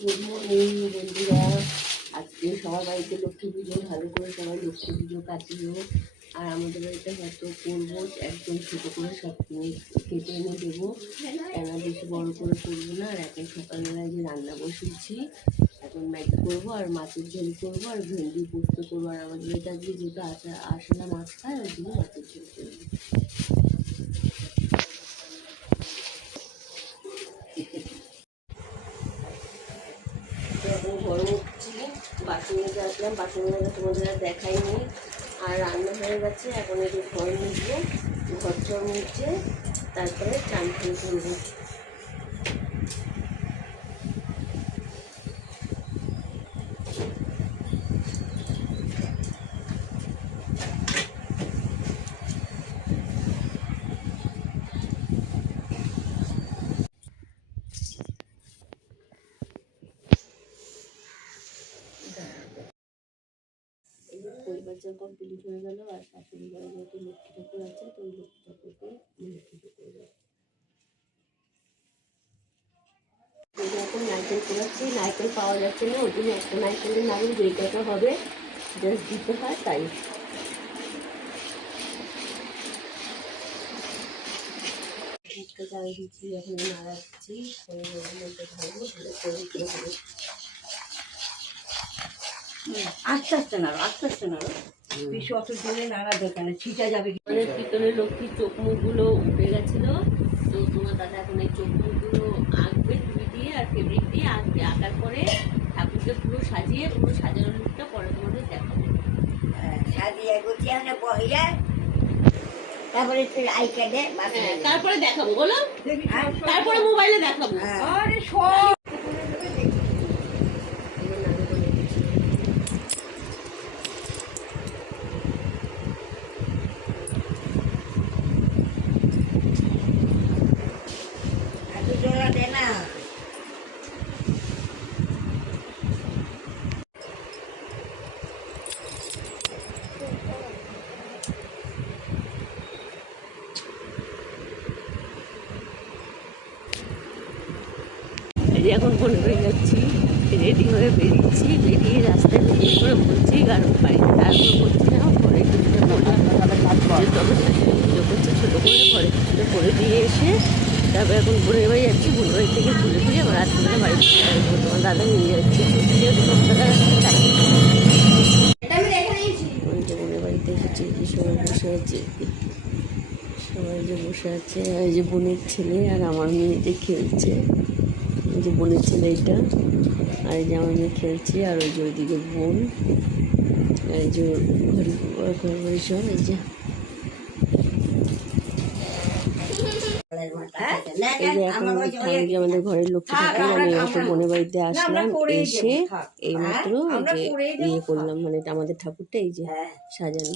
Good morning বন্ধুরা। আজকে সবার বাড়িতে লক্ষ্মী পুজো, ভালো করে সবাই লক্ষ্মী পুজো কাটিও। আর আমাদের বাড়িতে হয়তো করবো, একদম ছোটো করে সব কেটে এনে দেবো, কেন বেশি বড় করে করবো না। আর এখন সকালবেলায় যে রান্না বসিয়েছি, এখন ম্যাগি করবো আর মাছের ঝোল করবো আর ভেন্ডি পোস্ত করবো। আর আমাদের বাড়িতে আজকে যেহেতু আসলে মাছ খায়, ওই জন্য মাছের ঝোল করবো। এখন ঘরে উঠছি, বাসন মেজে আসলাম, বাসন মেজে তোমাদের আর দেখাইনি। আর রান্না হয়ে গেছে, এখন এই যে ঘর মুছবো, ঘর ঝড় মুছে তারপরে চান টান করবো। পরিচর্যা কমপ্লিট হয়ে গেল। আর শাশুড়ি ঘরে যেহেতু লক্ষ্মী ঠাকুর আছে, তো ওই লক্ষ্মী ঠাকুরকে পুজো করবো। এখন নারকেল পোড়াচ্ছি, নারকেল পাওয়া যাচ্ছে না, ওই জন্য একটা নারকেলের নাড়ু যেই টাকা হবে জাস্ট দিতে হয়, তাই চাল দিচ্ছি, এখন নাড়াচ্ছি, আস্তে আস্তে নাড়ো, আস্তে আস্তে নাড়ো, বেশি অত জোরে নাড়া দরকার নেই, ছিটা যাবে। আমাদের পিতলের লক্ষ্মীর চোখ মুখগুলো উঠে গেছিলো, তো তোমার দাদা এখন এই চোখ মুখগুলো আঁকবে তুলি দিয়ে আর ফেব্রিক দিয়ে আঁকবে। আঁকার পরে ঠাকুরকে পুরো সাজিয়ে, পুরো সাজানোর লুকটা পরে তোমাদের দেখাবো। সাজিয়ে গুছিয়ে বহিয়া তারপরে আই কার্ডে তারপরে দেখাবো, বলো তারপরে মোবাইলে দেখাবো। আরে সব এত জোড়া দে না। এখন ফোন করে যাচ্ছি, রেডি হয়ে বেরিয়েছি, বেরিয়ে রাস্তায় বেরিয়ে করে বলছি কারণ বাড়িতে তারপর বলছি না, পরে কিছুটা বললাম যেহেতু আমার শাশুড়ি পুজো করছে, ছোটো করে ঘরে কিছুটা করে দিয়ে এসে তারপরে এখন বোনের বাড়ি যাচ্ছি। বোনের বাড়ি থেকে ঘুরে ফিরে আবার রাত্রিবেলা বাড়ি চলে আসবো। তোমার দাদা নিয়ে যাচ্ছি, যেহেতু তোমার দাদা রাস্তায় ওই যে বোনের বাড়িতে এসেছি, সবাই বসে আছে, সবাই যে বসে আছে। এই যে বোনের ছেলে আর আমার মেয়ে যে খেলছে, এই যে বোনের ছেলে এটা, আর এই যে আমার মেয়ে খেলছে, আর ওই যে ওইদিকে বোন, এই যে ঘর সব, এই যে আমাদের ঘরের লক্ষ্মী ঠাকুর। আমি একটা বোনের বাড়িতে আসলাম, এসে এইমাত্র যে ইয়ে করলাম, মানে আমাদের ঠাকুরটা এই যে সাজানো।